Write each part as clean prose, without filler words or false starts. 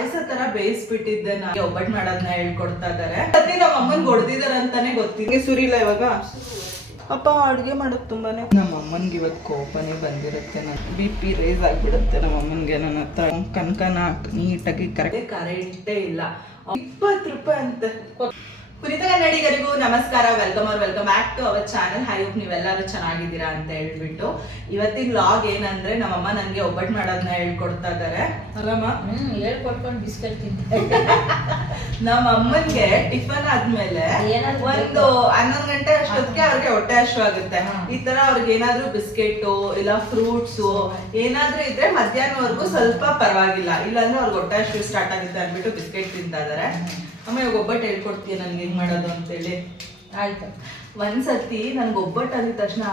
ಪಾಯಸ ತರ ಬೇಯಿಸ್ಬಿಟ್ಟಿದ್ದೆ. ನಾನು ಒಬ್ಬಟ್ಟು ಮಾಡೋದನ್ನ ಹೇಳ್ಕೊಡ್ತಾ ಇದಾರೆ. ಮತ್ತೆ ನಮ್ಮ ಅಮ್ಮನ್ ಹೊಡೆದಿದಾರೆ ಅಂತಾನೆ ಗೊತ್ತಿಲ್ಲ. ಸುರಿಲ್ಲ ಇವಾಗ ಅಪ್ಪ ಅಡುಗೆ ಮಾಡೋದು ತುಂಬಾನೇ. ನಮ್ಮ ಅಮ್ಮನ್ಗೆ ಇವತ್ತು ಕೋಪನೇ ಬಂದಿರುತ್ತೆ. ನನ್ನ BP ರೈಸ್ ಆಗಿಬಿಡುತ್ತೆ ನಮ್ಮ ಅಮ್ಮನ್ಗೆ. ನನ್ನ ಹತ್ರ ಕನಕನ ನೀಟಾಗಿ ಕರೆಂಟೇ ಇಲ್ಲ. 20 ರೂಪಾಯಿ ಅಂತ. ಪುನೀತ ಕನ್ನಡಿಗರಿಗೂ ನಮಸ್ಕಾರ, welcome back to our channel. I hope ನೀವೆಲ್ಲರೂ ಚೆನ್ನಾಗಿದ್ದೀರಾ ಅಂತ ಹೇಳ್ಬಿಟ್ಟು ಇವತ್ತಿನ ವ್ಲಾಗ್ ಏನಂದ್ರೆ, ನಮ್ಮಮ್ಮ ನನಗೆ ಒಬ್ಬಟ್ಟು ಮಾಡೋದನ್ನ ಹೇಳ್ಕೊಡ್ತಾ ಇದ್ದಾರೆ. ಅಲ್ಲಮ್ಮ ಹೇಳ್ಕೊಟ್ಕೊಂಡು ಬಿಸ್ಕೆಟ್ ತಿಂತೆ. ನಮ್ಮ ಅಮ್ಮನ್ಗೆ ಟಿಫನ್ ಆದ್ಮೇಲೆ ಒಂದು 11 ಗಂಟೆ ಅಷ್ಟೊತ್ತಿಗೆ ಅವ್ರಿಗೆ ಹೊಟ್ಟೆ ಹಸಿವು ಆಗುತ್ತೆ. ಈ ತರ ಅವ್ರಿಗೆ ಏನಾದ್ರೂ ಬಿಸ್ಕೆಟ್ ಇಲ್ಲ ಫ್ರೂಟ್ಸ್ ಏನಾದ್ರೂ ಇದ್ರೆ ಮಧ್ಯಾಹ್ನವರೆಗೂ ಸ್ವಲ್ಪ ಪರವಾಗಿಲ್ಲ, ಇಲ್ಲಾಂದ್ರೆ ಅವ್ರಿಗೆ ಹೊಟ್ಟೆ ಹಸಿವು ಸ್ಟಾರ್ಟ್ ಆಗುತ್ತೆ ಅಂದ್ಬಿಟ್ಟು ಬಿಸ್ಕೆಟ್ ತಿಂತಾ ಇದಾರೆ. ಅಮ್ಮ ಇವಾಗ ಒಬ್ಬಟ್ಟು ಹೇಳ್ಕೊಡ್ತೀಯ ನನ್ಗೆ ಹೆಂಗ್ ಮಾಡೋದು ಅಂತೇಳಿ? ಆಯ್ತು. ಒಂದ್ಸತಿ ನನ್ಗೆ ಒಬ್ಬಟ್ಟು ಅಂದಿದ ತಕ್ಷಣ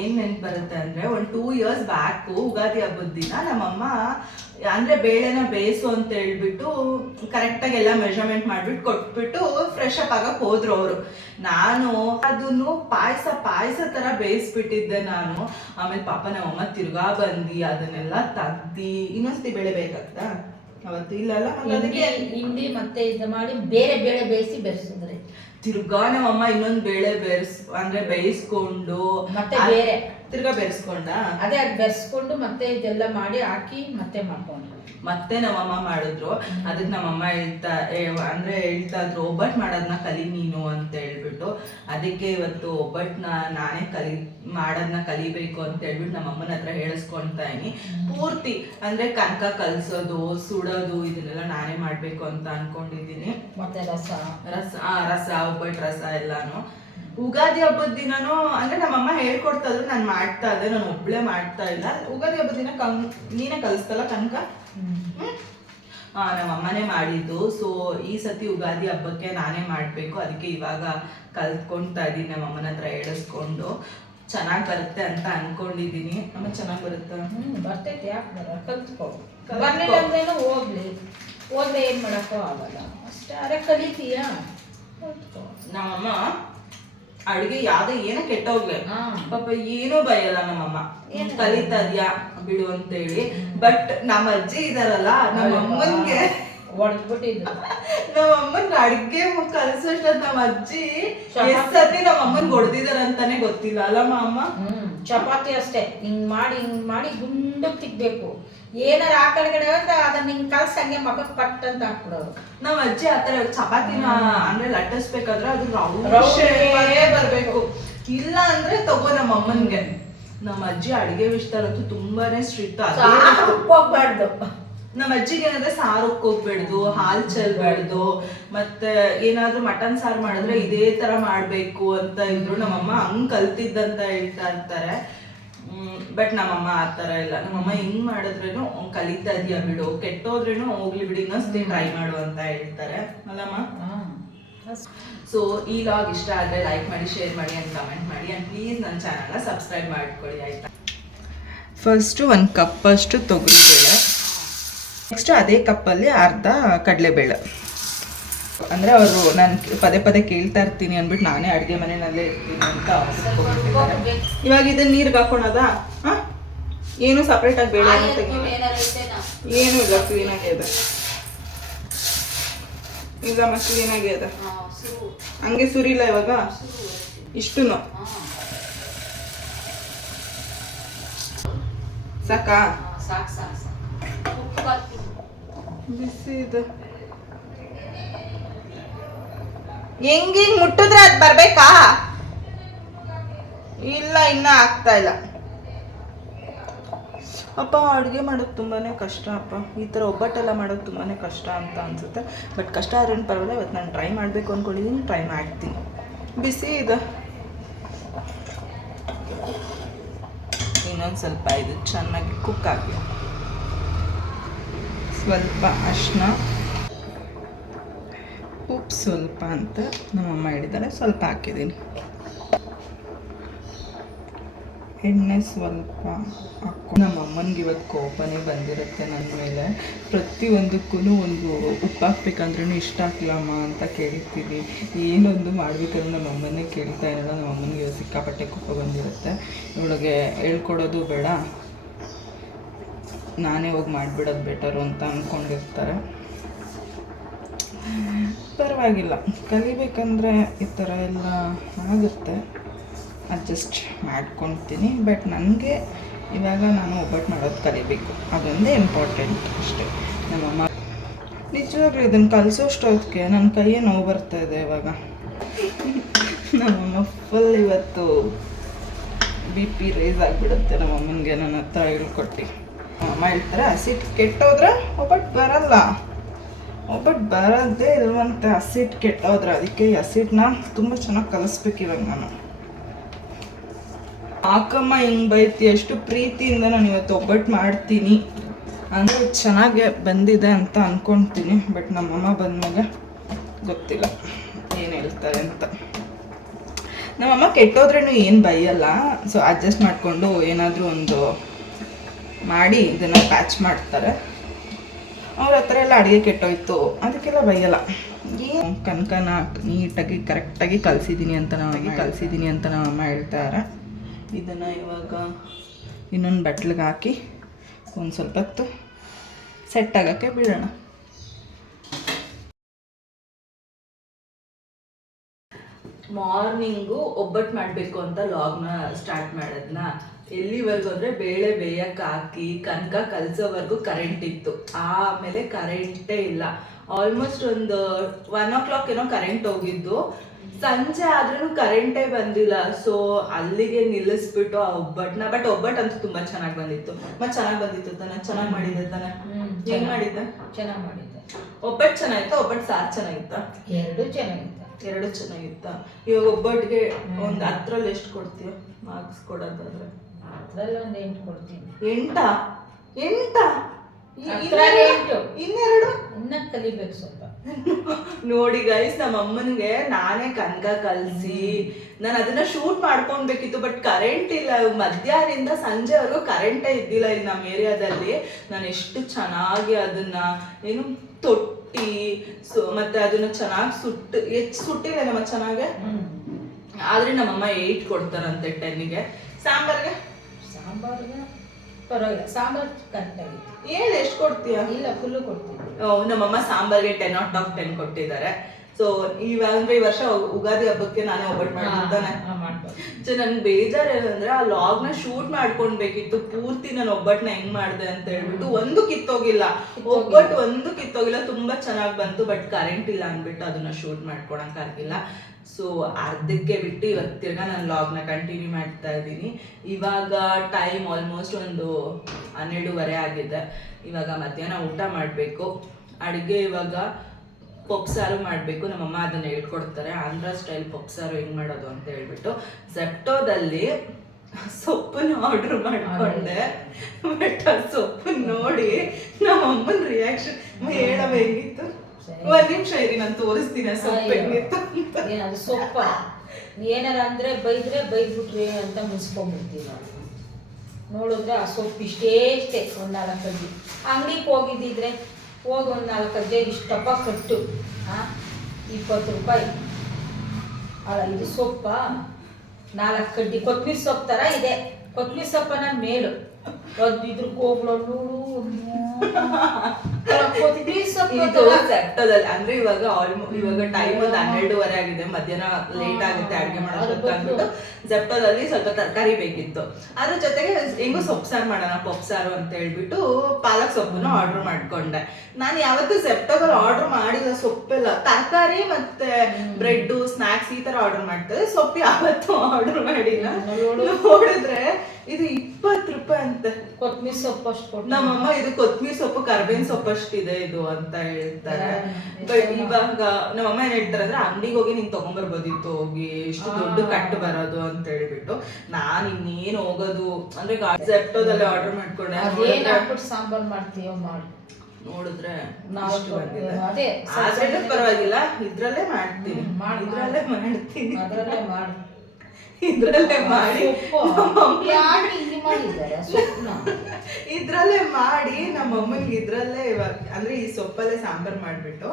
ಏನ್ ನೆನ್ಪು ಬರುತ್ತೆ ಅಂದ್ರೆ, ಒಂದು 2 years ಬ್ಯಾಕ್ ಉಗಾದಿ ಹಬ್ಬದ ದಿನ ನಮ್ಮಮ್ಮ ಅಂದ್ರೆ ಬೇಳೆನ ಬೇಯಿಸು ಅಂತ ಹೇಳ್ಬಿಟ್ಟು ಕರೆಕ್ಟಾಗಿ ಎಲ್ಲ ಮೆಜರ್ಮೆಂಟ್ ಮಾಡ್ಬಿಟ್ಟು ಕೊಟ್ಬಿಟ್ಟು ಫ್ರೆಶ್ ಅಪ್ ಆಗಕ್ ಹೋದ್ರು ಅವರು. ನಾನು ಅದನ್ನು ಪಾಯಸ ತರ ಬೇಯಿಸ್ಬಿಟ್ಟಿದ್ದೆ ನಾನು. ಆಮೇಲೆ ಪಾಪ ನಮ್ಮಮ್ಮ ತಿರ್ಗಾ ಬಂದು ಅದನ್ನೆಲ್ಲ ತೆಗ್ದಿ ಇನ್ನೊಂದ್ಸತಿ ಬೇಳೆ ಬೇಕಾಗ್ತಾ ಅವತ್ತು ಇಲ್ಲಲ್ಲ, ಅದಕ್ಕೆ ಹಿಂಡಿ ಮತ್ತೆ ಇದು ಮಾಡಿ ಬೇರೆ ಬೇಳೆ ಬೇಯಿಸಿ ಬೆರೆಸಿದ್ರೆ ತಿರ್ಗಾ ನಮ್ಮಮ್ಮ ಇನ್ನೊಂದು ಬೇಳೆ ಬೇಯಿಸ್ಕೊಂಡು ಮತ್ತೆ ಬೇರೆ ತಿರ್ಗಾ ಬೆರೆಸ್ಕೊಂಡ ಅದೇ ಅದು ಬೆರೆಸ್ಕೊಂಡು ಮತ್ತೆ ಇದೆಲ್ಲ ಮಾಡಿ ಹಾಕಿ ಮತ್ತೆ ಮಾಡ್ಕೊಂಡು ಮತ್ತೆ ನಮ್ಮಮ್ಮ ಮಾಡಿದ್ರು. ಅದಕ್ಕೆ ನಮ್ಮಮ್ಮ ಹೇಳ್ತಾ ಇದ್ರು ಒಬ್ಬಟ್ಟು ಮಾಡೋದನ್ನ ಕಲಿ ನೀನು ಅಂತ ಹೇಳ್ಬಿಟ್ಟು. ಅದಕ್ಕೆ ಇವತ್ತು ಒಬ್ಬಟ್ಟನ್ನ ನಾನೇ ಮಾಡೋದನ್ನ ಕಲಿಬೇಕು ಅಂತ ಹೇಳ್ಬಿಟ್ಟು ನಮ್ಮಮ್ಮನ ಹತ್ರ ಹೇಳಿಸ್ಕೊಳ್ತಾ ಇದೀನಿ. ಪೂರ್ತಿ ಅಂದ್ರೆ ಕನಕ ಕಲ್ಸೋದು, ಸುಡೋದು ಇದನ್ನೆಲ್ಲ ನಾನೇ ಮಾಡ್ಬೇಕು ಅಂತ ಅನ್ಕೊಂಡಿದ್ದೀನಿ. ಮತ್ತೆ ರಸ ಒಬ್ಬಟ್ಟು ರಸ ಎಲ್ಲಾನು ಉಗಾದಿ ಹಬ್ಬದ ದಿನನೂ ಅಂದ್ರೆ ನಮ್ಮಮ್ಮ ಹೇಳ್ಕೊಡ್ತಾ ಇದ್ರು, ನಾನು ಮಾಡ್ತಾ ಇದ್ದೆ, ನಾನು ಒಬ್ಳೆ ಮಾಡ್ತಾ ಇಲ್ಲ. ಉಗಾದಿ ಹಬ್ಬದ ದಿನ ನೀನೇ ಕಲಿಸ್ತಲ್ಲ ಕನಕ? ನಮ್ಮಮ್ಮನೇ ಮಾಡಿದ್ದು. ಸೊ ಈ ಸತಿ ಉಗಾದಿ ಹಬ್ಬಕ್ಕೆ ನಾನೇ ಮಾಡ್ಬೇಕು. ಅದಕ್ಕೆ ಇವಾಗ ಕಲ್ತ್ಕೊಳ್ತಾ ಇದ್ದೀನಿ, ನಮ್ಮಮ್ಮನ ಹತ್ರ ಹೇಳಿಸ್ಕೊಂಡು. ಚೆನ್ನಾಗಿ ಬರುತ್ತೆ ಅಂತ ಅನ್ಕೊಂಡಿದೀನಿ. ನಮ್ಮ ಚೆನ್ನಾಗಿ ಬರುತ್ತಾ? ಬರ್ತೈತೆ, ಯಾಕೆ ಬರ ಕಲ್ತ್ಕೊ. ಬರ್ಲಿಲ್ಲ ಅಂದ್ರೇನು ಹೋಗ್ಲಿ ಏನ್ ಮಾಡಕ್ಕೋ ಆಗಲ್ಲ ಅಷ್ಟೇ. ಅರೆ ಕಲಿತೀಯಾ ಕಲ್ತ್ಕೊ. ನಮ್ಮಮ್ಮ ಅಡುಗೆ ಯಾವ್ದೇ ಏನೋ ಕೆಟ್ಟೋಗ್ಲೆ ಪಾಪ ಏನೋ ಬೈಯಲ್ಲ ನಮ್ಮಮ್ಮ, ಕಲಿತಾ ಇದ್ಯಾ ಬಿಡು ಅಂತೇಳಿ. ಬಟ್ ನಮ್ಮ ಅಜ್ಜಿ ಇದಾರಲ್ಲ, ನಮ್ಮಮ್ಮನ್ಗೆ ಹೊಡೆದ್ಬಿಟ್ಟಿದ್ದು. ನಮ್ಮಮ್ಮನ್ಗೆ ಅಡ್ಗೆ ಕಲ್ಸೋಷ್ಟದ್ ನಮ್ಮ ಅಜ್ಜಿ ಎಷ್ಟ್ ಸತಿ ನಮ್ಮಮ್ಮನ್ಗೆ ಹೊಡೆದಿದಾರ ಅಂತಾನೆ ಗೊತ್ತಿಲ್ಲ ಅಲ್ಲಮ್ಮ ಅಮ್ಮ? ಚಪಾತಿ ಅಷ್ಟೇ ಹಿಂಗ್ ಮಾಡಿ ಗುಂಡಕ್ ತಿಕ್ಬೇಕು. ಏನಾರ ಆ ಕಡೆ ಅದನ್ನ ಹಿಂಗ್ ಕಲ್ಸಂಗೆ ಮಗಕ್ ಪಟ್ ಅಂತ ಹಾಕ್ಬಿಡೋರು. ನಮ್ಮ ಅಜ್ಜಿ ಆತರ ಚಪಾತಿನ ಅಂದ್ರೆ ಲಟ್ಟಿಸ್ಬೇಕಾದ್ರೆ ಅದು ರೌಂಡ್ ಬರ್ಬೇಕು, ಇಲ್ಲ ಅಂದ್ರೆ ತಗೋ ನಮ್ಮ ಅಮ್ಮನ್ಗೆ. ನಮ್ಮ ಅಜ್ಜಿ ಅಡಿಗೆ ವಿಷಯದಲ್ಲಂತೂ ತುಂಬಾನೇ ಸ್ಟ್ರಿಕ್ಟ್. ಹೋಗ್ಬಾರ್ದು. ನಮ್ಮ ಅಜ್ಜಿಗೆ ಏನಂದ್ರೆ ಸಾರು ಉಕ್ಕೋಗ್ಬೇಡ್ದು, ಹಾಲು ಚೆಲ್ಬೇಡ್ದು, ಮತ್ತೆ ಏನಾದ್ರೂ ಮಟನ್ ಸಾರು ಮಾಡಿದ್ರೆ ಇದೇ ತರ ಮಾಡ್ಬೇಕು ಅಂತ ಇದ್ರು. ನಮ್ಮಮ್ಮ ಹಂಗ್ ಕಲ್ತಿದ್ದಂತ ಹೇಳ್ತಾ ಇರ್ತಾರೆ. ಬಟ್ ನಮ್ಮಮ್ಮ ಆ ತರ ಇಲ್ಲ. ನಮ್ಮಮ್ಮ ಹೆಂಗ್ ಮಾಡಿದ್ರೇನು ಕಲಿತಾ ಇದೀಯ ಬಿಡು, ಕೆಟ್ಟೋದ್ರೇನು ಹೋಗ್ಲಿ ಬಿಡಿ, ಇನ್ನೊಂದ್ಸತಿ ಟ್ರೈ ಮಾಡು ಅಂತ ಹೇಳ್ತಾರೆ ಅಲ್ಲಮ್ಮ? ಸೊ ಈ ಲಾಗ್ ಇಷ್ಟ ಆದ್ರೆ ಲೈಕ್ ಮಾಡಿ, ಶೇರ್ ಮಾಡಿ ಅಂಡ್ ಕಮೆಂಟ್ ಮಾಡಿ. ಅಂಡ್ ಪ್ಲೀಸ್ ನನ್ನ ಚಾನಲ್ನ ಸಬ್ಸ್ಕ್ರೈಬ್ ಮಾಡ್ಕೊಳ್ಳಿ ಆಯ್ತಾ? ಫಸ್ಟು 1 ಕಪ್ ಅಷ್ಟು ತೊಗರಿಬೇಳೆ, ನೆಕ್ಸ್ಟ್ ಅದೇ ಕಪ್ಪಲ್ಲಿ ಅರ್ಧ ಕಡಲೆಬೇಳೆ. ಅಂದರೆ ಅವರು ನಾನು ಪದೇ ಕೇಳ್ತಾ ಇರ್ತೀನಿ ಅಂದ್ಬಿಟ್ಟು ನಾನೇ ಅಡುಗೆ ಮನೆಯಲ್ಲೇ ಇರ್ತೀನಿ ಅಂತ ಅನ್ಸ್ಕೊಂಡಿದ್ದಾರೆ. ಇವಾಗ ಇದನ್ನ ನೀರಿಗೆ ಹಾಕೋಣದಾ? ಹಾಂ, ಏನು ಸಪ್ರೇಟಾಗಿ ಬೇಳೆ ಏನು ಇಲ್ಲ, ಕ್ಲೀನಾಗಿದೆ. ಇಲ್ಲಮ್ಮ ಕ್ಲೀನಾಗಿದೆ, ಹಂಗೆ ಸುರಿಲ್ಲ ಇವಾಗ ಇಷ್ಟು ಸಾಕಾ? ಬಿಸಿ ಇದು ಹೆಂಗಿಂಗ್ ಮುಟ್ಟಿದ್ರೆ ಅದು ಬರ್ಬೇಕಾ? ಇಲ್ಲ, ಇನ್ನ ಆಗ್ತಾ ಇಲ್ಲ. ಅಪ್ಪ ಅಡುಗೆ ಮಾಡೋದು ತುಂಬಾನೇ ಕಷ್ಟ ಅಪ್ಪ. ಈ ಥರ ಒಬ್ಬಟ್ಟೆಲ್ಲ ಮಾಡೋದು ತುಂಬಾನೇ ಕಷ್ಟ ಅಂತ ಅನ್ಸುತ್ತೆ. ಬಟ್ ಕಷ್ಟ ಆದ್ರೇನು ಪರವಾಗಿಲ್ಲ, ಇವತ್ತು ನಾನು ಟ್ರೈ ಮಾಡಬೇಕು ಅಂದ್ಕೊಂಡಿದ್ದೀನಿ, ಟ್ರೈ ಮಾಡ್ತೀನಿ. ಬಿಸಿ ಇದೆ. ಇನ್ನೊಂದು ಸ್ವಲ್ಪ ಇದು ಚೆನ್ನಾಗಿ ಕುಕ್ ಆಗಿ, ಸ್ವಲ್ಪ ಅರಿಶಿನ, ಉಪ್ಪು ಸ್ವಲ್ಪ ಅಂತ ನಮ್ಮಮ್ಮ ಹೇಳಿದ್ದಾರೆ, ಸ್ವಲ್ಪ ಹಾಕಿದ್ದೀನಿ. ಎಣ್ಣೆ ಸ್ವಲ್ಪ ಹಾಕಿ. ನಮ್ಮ ಅಮ್ಮನಿಗೆ ಇವತ್ತು ಕೋಪನೇ ಬಂದಿರುತ್ತೆ ನನ್ನ ಮೇಲೆ. ಪ್ರತಿಯೊಂದಕ್ಕೂ ಒಂದು ಉಪ್ಪು ಹಾಕ್ಬೇಕಂದ್ರೂ ಇಷ್ಟ ಹಾಕ್ಲಮ್ಮ ಅಂತ ಕೇಳ್ತೀವಿ. ಏನೊಂದು ಮಾಡಬೇಕಾದ್ರೂ ನಮ್ಮ ಅಮ್ಮನ್ನೇ ಕೇಳ್ತಾ ಇರಲ್ಲ. ನಮ್ಮ ಅಮ್ಮನಿಗೆ ಸಿಕ್ಕಾಪಟ್ಟೆ ಕೋಪ ಬಂದಿರುತ್ತೆ. ಇವಳಿಗೆ ಹೇಳ್ಕೊಡೋದು ಬೇಡ, ನಾನೇ ಹೋಗಿ ಮಾಡಿಬಿಡೋದು ಬೆಟರು ಅಂತ ಅಂದ್ಕೊಂಡಿರ್ತಾರೆ. ಪರವಾಗಿಲ್ಲ, ಕಲಿಬೇಕಂದ್ರೆ ಈ ಥರ ಎಲ್ಲ ಆಗುತ್ತೆ, ಅಡ್ಜಸ್ಟ್ ಮಾಡ್ಕೊತೀನಿ. ಬಟ್ ನನಗೆ ಇವಾಗ ನಾನು ಒಬ್ಬಟ್ಟು ಮಾಡೋದು ಕಲಿಬೇಕು, ಅದೊಂದೇ ಇಂಪಾರ್ಟೆಂಟ್ ಅಷ್ಟೇ. ನಮ್ಮಮ್ಮ ನಿಜವಾಗ್ಲೂ ಇದನ್ನು ಕಲಿಸೋಷ್ಟೊತ್ತಿಗೆ ನನ್ನ ಕೈಯೇ ನೋವು ಬರ್ತಾ ಇದೆ ಇವಾಗ. ನಮ್ಮಮ್ಮ ಫುಲ್ ಇವತ್ತು BP ರೈಸ್ ಆಗಿಬಿಡುತ್ತೆ ನಮ್ಮಮ್ಮನಿಗೆ ನನ್ನ ಹತ್ರ ಹೇಳ್ಕೊಟ್ಟು. ಅಮ್ಮ ಹೇಳ್ತಾರೆ ಹಸಿಟ್ಟು ಕೆಟ್ಟೋದ್ರೆ ಒಬ್ಬಟ್ಟು ಬರಲ್ಲ, ಒಬ್ಬಟ್ಟು ಬರೋದೇ ಇಲ್ವಂತೆ ಹಸಿಟ್ಟು ಕೆಟ್ಟೋದ್ರೆ. ಅದಕ್ಕೆ ಹಸಿಟ್ಟನ್ನ ತುಂಬ ಚೆನ್ನಾಗಿ ಕಲಿಸ್ಬೇಕು ಇವಾಗ ನಾನು. ಆಕಮ್ಮ ಹಿಂಗೆ ಬೈತಿ, ಎಷ್ಟು ಪ್ರೀತಿಯಿಂದ ನಾನು ಇವತ್ತು ಒಬ್ಬಟ್ಟು ಮಾಡ್ತೀನಿ ಅಂದರೆ ಚೆನ್ನಾಗೆ ಬಂದಿದೆ ಅಂತ ಅಂದ್ಕೊಳ್ತೀನಿ. ಬಟ್ ನಮ್ಮಮ್ಮ ಬಂದಮೇಲೆ ಗೊತ್ತಿಲ್ಲ ಏನು ಹೇಳ್ತಾರೆ ಅಂತ. ನಮ್ಮಮ್ಮ ಕೆಟ್ಟೋದ್ರೂ ಏನು ಬೈಯಲ್ಲ, ಸೊ ಅಡ್ಜಸ್ಟ್ ಮಾಡಿಕೊಂಡು ಏನಾದರೂ ಒಂದು ಮಾಡಿ ಇದನ್ನು ಪ್ಯಾಚ್ ಮಾಡ್ತಾರೆ. ಅವ್ರ ಹತ್ರ ಎಲ್ಲ ಅಡುಗೆ ಕೆಟ್ಟೋಯ್ತು ಅದಕ್ಕೆಲ್ಲ ಬೈಯಲ್ಲ. ಏನು ಕನಕನ ನೀಟಾಗಿ ಕರೆಕ್ಟಾಗಿ ಕಲಿಸಿದ್ದೀನಿ ಅಂತ ನಮ್ಮಮ್ಮ ಹೇಳ್ತಾರೆ. ಇದನ್ನು ಇವಾಗ ಇನ್ನೊಂದು ಬಟ್ಲಿಗೆ ಹಾಕಿ ಒಂದು ಸ್ವಲ್ಪ ಹೊತ್ತು ಸೆಟ್ ಆಗೋಕ್ಕೆ ಬಿಡೋಣ. ಮಾರ್ನಿಂಗು ಒಬ್ಬಟ್ಟು ಮಾಡಬೇಕು ಅಂತ ಲಾಗ್ನ ಸ್ಟಾರ್ಟ್ ಮಾಡೋದನ್ನ ಎಲ್ಲಿವರೆಗೂ ಅಂದರೆ ಬೇಳೆ ಬೇಯಕ್ಕೆ ಹಾಕಿ ಕನಕ ಕಲಸೋವರೆಗೂ ಕರೆಂಟ್ ಇತ್ತು. ಆಮೇಲೆ ಕರೆಂಟೇ ಇಲ್ಲ. ಆಲ್ಮೋಸ್ಟ್ ಒಂದು 1 o'clock ಏನೋ ಕರೆಂಟ್ ಹೋಗಿದ್ದು. ಸಂಜೆ ಆದ್ರೂ ಕರೆಂಟೇ ಬಂದಿಲ್ಲ. ಸೊ ಅಲ್ಲಿಗೆ ನಿಲ್ಲಿಸ್ಬಿಟ್ಟು ಆ ಒಬ್ಬಟ್ಟನ್ನ, ಬಟ್ ಒಬ್ಬಟ್ಟು ಅಂತೂ ತುಂಬ ಚೆನ್ನಾಗಿ ಬಂದಿತ್ತು. ಮತ್ತೆ ಚೆನ್ನಾಗಿ ಬಂದಿತ್ತು ತಾನೆ? ಚೆನ್ನಾಗಿ ಮಾಡಿದ್ದೆ ತಾನೆ? ಹೆಂಗ್ ಮಾಡಿದ್ದೆ? ಚೆನ್ನಾಗಿ ಮಾಡಿದ್ದೆ. ಒಬ್ಬಟ್ಟು ಚೆನ್ನಾಗಿತ್ತ? ಒಬ್ಬಟ್ಟು ಸಾರು ಚೆನ್ನಾಗಿತ್ತ? ಎರಡು ಚೆನ್ನಾಗಿತ್ತ. ಇವಾಗ ಒಬ್ಬಟ್ಟಿಗೆ ಒಂದು 10ರಲ್ಲಿ ಎಷ್ಟು ಕೊಡ್ತೀಯ ಮಾರ್ಕ್ಸ್ ಕೊಡೋದಾದ್ರೆ? 10ರಲ್ಲಿ ಒಂದು 8 ಕೊಡ್ತೀನಿ. 8? ಇನ್ನೆರಡು ಇನ್ನ ಕಲಿಬೇಕು ಸ್ವಲ್ಪ. ನೋಡಿ ಗೈಸ್, ನಮ್ಮ ಅಮ್ಮನಿಗೆ ನಾನೇ ಕನಕ ಕಲಸಿ ನಾನು ಅದನ್ನ ಶೂಟ್ ಮಾಡ್ಕೊಳ್ಬೇಕಿತ್ತು. ಬಟ್ ಕರೆಂಟ್ ಇಲ್ಲ. ಮಧ್ಯಾಹ್ನದಿಂದ ಸಂಜೆವರೆಗೂ ಕರೆಂಟೇ ಇದ್ದಿಲ್ಲ ಇಲ್ಲಿ ನಮ್ಮ ಏರಿಯಾದಲ್ಲಿ. ನಾನು ಎಷ್ಟು ಚೆನ್ನಾಗಿ ಅದನ್ನ ಏನು ತೊಟ್ಟಿ ಮತ್ತೆ ಅದನ್ನ ಚೆನ್ನಾಗಿ ಸುಟ್ಟಿಲ್ಲ ನಮ್ಮ ಚೆನ್ನಾಗೆ. ಆದ್ರೆ ನಮ್ಮಮ್ಮ 8 ಕೊಡ್ತಾರಂತೆ 10ಗೆ. ಸಾಂಬಾರ್ಗೆ ಪರವಾಗಿಲ್ಲ, ಸಾಂಬಾರ್ ಕರೆಕ್ಟಾಗಿತ್ತು. ಏನು ಎಷ್ಟು ಕೊಡ್ತೀಯ? ಇಲ್ಲ, ಫುಲ್ಲು ಕೊಡ್ತೀನಿ. ನಮ್ಮಮ್ಮ ಸಾಂಬಾರ್ಗೆ 10 out of 10 ಕೊಟ್ಟಿದ್ದಾರೆ. ಸೊ ಇವಾಗ ಈ ವರ್ಷ ಉಗಾದಿ ಹಬ್ಬಕ್ಕೆ ನಾನೇ ಒಬ್ಬಟ್ಟು ಮಾಡಿದ್ದಾನೆ. ಸೊ ನನ್ಗೆ ಬೇಜಾರು ಏನಂದ್ರೆ ಆ ಲಾಗ್ನ ಶೂಟ್ ಮಾಡ್ಕೊಳ್ಬೇಕಿತ್ತು ಪೂರ್ತಿ. ನಾನು ಒಬ್ಬಟ್ಟನ್ನ ಹೆಂಗ್ ಮಾಡಿದೆ ಅಂತ ಹೇಳ್ಬಿಟ್ಟು ಒಂದು ಕಿತ್ತೋಗಿಲ್ಲ, ಒಬ್ಬಟ್ಟು ಒಂದು ಕಿತ್ತೋಗಿಲ್ಲ, ತುಂಬಾ ಚೆನ್ನಾಗಿ ಬಂತು. ಬಟ್ ಕರೆಂಟ್ ಇಲ್ಲ ಅಂದ್ಬಿಟ್ಟು ಅದನ್ನ ಶೂಟ್ ಮಾಡ್ಕೊಳಕ್ ಆಗಿಲ್ಲ. ಸೊ ಅರ್ಧಕ್ಕೆ ಬಿಟ್ಟು ಇವತ್ತು ತಿರ್ಗಾ ನಾನು ಲಾಗ್ನ ಕಂಟಿನ್ಯೂ ಮಾಡ್ತಾ ಇದ್ದೀನಿ. ಇವಾಗ ಟೈಮ್ ಆಲ್ಮೋಸ್ಟ್ ಒಂದು 12:30 ಆಗಿದೆ. ಇವಾಗ ಮಧ್ಯಾಹ್ನ ಊಟ ಮಾಡಬೇಕು. ಅಡುಗೆ ಇವಾಗ ಪೊಪ್ಸಾರು ಮಾಡಬೇಕು. ನಮ್ಮಮ್ಮ ಅದನ್ನ ಹೇಳ್ಕೊಡ್ತಾರೆ, ಆಂಧ್ರ ಸ್ಟೈಲ್ ಪೊಪ್ಸಾರು ಹೆಂಗ್ ಮಾಡೋದು ಅಂತ ಹೇಳ್ಬಿಟ್ಟು. ಝೆಪ್ಟೋದಲ್ಲಿ ಸೊಪ್ಪನ್ನು ಆರ್ಡರ್ ಮಾಡ್ಕೊಂಡೆ. ಬಟ್ ಆ ಸೊಪ್ಪು ನೋಡಿ ನಮ್ಮಮ್ಮನ ರಿಯಾಕ್ಷನ್ ಹೇಳವ ಹೆಂಗಿತ್ತು. 1 ನಿಮಿಷ ಇರಿ, ನಾನು ತೋರಿಸ್ತೀನಿ ಆ ಸೊಪ್ಪು ಹೆಂಗಿತ್ತು. ಏನದು ಸೊಪ್ಪ ಏನಾರ ಅಂದ್ರೆ ಬೈದ್ಬಿಟ್ರಿ ಅಂತ ಮುನ್ಸ್ಕೊಂಡ್ಬಿಡ್ತೀವಿ ನಾವು. ನೋಡಿದ್ರೆ ಆ ಸೊಪ್ಪು ಇಷ್ಟೇ 1-4 ಕಡ್ಡಿ. ಅಂಗಡಿಗೆ ಹೋಗಿದ್ದಿದ್ರೆ ಹೋಗಿ 1-4 ಕಡ್ಡಿ ಇಷ್ಟಪ್ಪ ಕಟ್ಟು 20 ರೂಪಾಯಿ. ಅಲ್ಲ, ಇದು ಸೊಪ್ಪ 4 ಕಡ್ಡಿ. ಕೊತ್ತಂಬರಿ ಸೊಪ್ಪು ಥರ ಇದೆ. ಕೊತ್ತಂಬರಿ ಸೊಪ್ಪನ ಮೇಲು ಇದ್ರ ಕೋಗ್ಲೋಡು ಅಂದ್ರೆ ಇವಾಗ ಟೈಮ್ ಒಂದು 12:30 ಆಗಿದೆ. ಮಧ್ಯಾಹ್ನ ಲೇಟ್ ಆಗುತ್ತೆ ಅಡ್ಗೆ ಮಾಡೋದಕ್ಕೆ ಅಂದ್ಬಿಟ್ಟು ಜೆಪ್ಟೋದಲ್ಲಿ ಸ್ವಲ್ಪ ತರಕಾರಿ ಬೇಕಿತ್ತು. ಅದ್ರ ಜೊತೆಗೆ ಹೆಂಗೋ ಸೊಪ್ಪು ಸಾರು ಮಾಡೋಣ, ಪೊಪ್ಸಾರು ಅಂತ ಹೇಳ್ಬಿಟ್ಟು ಪಾಲಕ್ ಸೊಪ್ಪನ್ನು ಆರ್ಡರ್ ಮಾಡ್ಕೊಂಡೆ. ನಾನು ಯಾವತ್ತೂ ಜೆಪ್ಟೋದಲ್ಲಿ ಆರ್ಡರ್ ಮಾಡಿಲ್ಲ ಸೊಪ್ಪೆಲ್ಲ. ತರಕಾರಿ ಮತ್ತೆ ಬ್ರೆಡ್ ಸ್ನಾಕ್ಸ್ ಈ ತರ ಆರ್ಡರ್ ಮಾಡ್ತಾರೆ, ಸೊಪ್ಪು ಯಾವತ್ತೂ ಆರ್ಡರ್ ಮಾಡಿಲ್ಲ. ನೋಡಿದ್ರೆ ಇದು 20 ರೂಪಾಯಿ ಅಂತೆ ಕೊತ್ತಂಬರಿ ಸೊಪ್ಪು ಅಷ್ಟು. ನಮ್ಮಮ್ಮ ಇದು ಕೊತ್ತಂಬರಿ ಸೊಪ್ಪು ಕರ್ಬೇವಿನ ಸೊಪ್ಪು ಅಷ್ಟಿದೆ ಇದು ಅಂತ ಹೇಳ್ತಾರೆ. ಬಟ್ ಇವಾಗ ನಮ್ಮಮ್ಮ ಏನ್ ಹೇಳ್ತಾರೆ ಅಂದ್ರೆ ಅಂಗಡಿಗೆ ಹೋಗಿ ನೀನ್ ತಗೊಂಡ್ಬರ್ಬೋದಿತ್ತು, ಹೋಗಿ ಇಷ್ಟು ದೊಡ್ಡ ಕಟ್ಟು ಬರೋದು ಅಂತ ಹೇಳ್ಬಿಟ್ಟು. ನಾನ್ ಇನ್ನೇನ್ ಹೋಗೋದು ಅಂದ್ರೆ ಜೆಪ್ಟೋದಲ್ಲಿ ಆರ್ಡರ್ ಮಾಡ್ಕೊಂಡೆ. ಸಾಂಬಾರ್ ಮಾಡ್ತೀಯೋ ಮಾಡಿ ನೋಡಿದ್ರೆ ಅದೇ ಪರವಾಗಿಲ್ಲ, ಇದ್ರಲ್ಲೇ ಮಾಡ್ತೀನಿ, ಇದ್ರಲ್ಲೇ ಮಾಡಿ ಯಾಕೆ ಹೆಂಗ್ ಮಾಡಿದ್ದಾರೆ ಸೊಪ್ಪನ್ನ? ಇದ್ರಲ್ಲೇ ಮಾಡಿ ನಮ್ಮಮ್ಮನ್ಗೆ ಇದ್ರಲ್ಲೇ ಇವಾಗ ಅಂದ್ರೆ ಈ ಸೊಪ್ಪಲ್ಲೇ ಸಾಂಬಾರ್ ಮಾಡ್ಬಿಟ್ಟು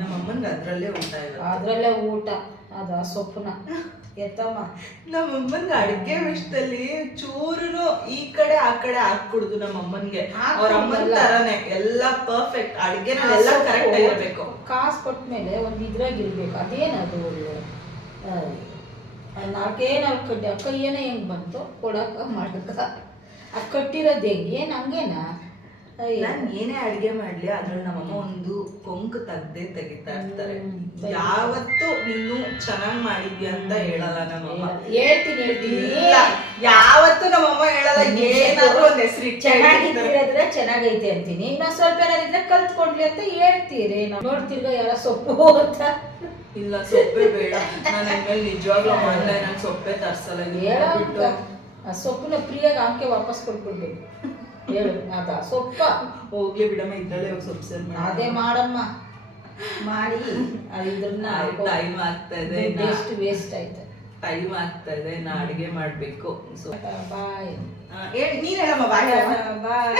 ನಮ್ಮಮ್ಮನ್ಗೆ ಅದ್ರಲ್ಲೇ ಊಟ ಇವಾಗ. ಅದ್ರಲ್ಲೇ ಊಟ ಅದ ಸೊಪ್ಪನ್ನ ಎತ್ತಮ್ಮ. ನಮ್ಮಮ್ಮನ್ಗೆ ಅಡ್ಗೆ ವಿಷಯದಲ್ಲಿ ಚೂರುನು ಈ ಕಡೆ ಆ ಕಡೆ ಹಾಕ್ಬಿಡುದು ನಮ್ಮಮ್ಮನ್ಗೆ. ಅವ್ರ ಅಮ್ಮನ ತರಾನೇ ಎಲ್ಲ ಪರ್ಫೆಕ್ಟ್ ಅಡ್ಗೆನೆಲ್ಲ ಕರೆಕ್ಟ್ ಆಗಿರ್ಬೇಕು. ಕಾಸು ಕೊಟ್ಮೇಲೆ ಒಂದ್ ಇದ್ರಾಗಿರ್ಬೇಕು. ಅದೇನದು ನಾಲ್ಕು ಕೈಯೇನ ಹೆಂಗ್ ಬಂತು ಕೊಡಕ ಮಾಡಕ ಅದು ಕಟ್ಟಿರೋದು ಹೆಂಗೆ ಏನು ಹಂಗೇನಾ? ನಾನ್ ಏನೇ ಅಡ್ಗೆ ಮಾಡ್ಲಿ ಅದ್ರಲ್ಲಿ ನಮ್ಮಮ್ಮ ಒಂದು ಕೊಂಕು ತೆಗಿತಾ ಇರ್ತಾರೆ. ಯಾವತ್ತು ನೀನು ಚೆನ್ನಾಗ್ ಮಾಡಿದ್ಯಾ ಅಂತ ಹೇಳಲ್ಲ ನಮ್ಮಮ್ಮ. ಹೇಳ್ತೀನಿ ಇಲ್ಲ ಯಾವತ್ತು ನಮ್ಮಮ್ಮ ಹೇಳಲ್ಲ. ಏನಾದ್ರೂ ಒಂದ್ ಹೆಸರು ಚೆನ್ನಾಗಿದ್ರೆ ಚೆನ್ನಾಗೈತೆ ಅಂತೀನಿ. ಇನ್ನೊಂದ್ ಸ್ವಲ್ಪ ಏನಾದಿದ್ರೆ ಕಲ್ತ್ಕೊಂಡ್ಲಿ ಅಂತ ಹೇಳ್ತೀರಿ. ನೋಡ್ತಿರ್ಗ ಯಾರ ಸೊಪ್ಪು ಅಂತ. ಇಲ್ಲ ಸೊಪ್ಪೆ ಬೇಡ, ನಾನು ಇನ್ಮೇಲೆ ನಿಜವಾಗ್ಲೂ ಆನ್ಲೈನ್ ಅಲ್ಲಿ ಸೊಪ್ಪೆ ತರ್ಸಲ್ಲ. ಹೇಳಬಿಟ್ಟು ಆ ಸೊಪ್ಪನ್ನ ಫ್ರೀಯಾಗಿ ಆಮ್ಕೆ ವಾಪಸ್ ಕೊಟ್ಬಿಡ್ಬೇಕು. ಹೇಳು ಅದ ಸೊಪ್ಪ ಹೋಗ್ಲಿ ಬಿಡಮ್ಮ, ಇದ್ರಲ್ಲೇ ಸೊಪ್ಪು ಸೇರ್ ಅದೇ ಮಾಡಮ್ಮ ಮಾಡಿ ಇದ್ರನ್ನ ಟೈಮ್ ಆಗ್ತಾ ಇದೆ. ಎಷ್ಟು ವೇಸ್ಟ್ ಆಯ್ತು. ಟೈಮ್ ಆಗ್ತಾ ಇದೆ, ನಾ ಅಡಿಗೆ ಮಾಡ್ಬೇಕು. ಬಾಯ್ ನೀನ್ ಹೇಳಮ್ಮ ಬಾಯ್. ಬಾಯ್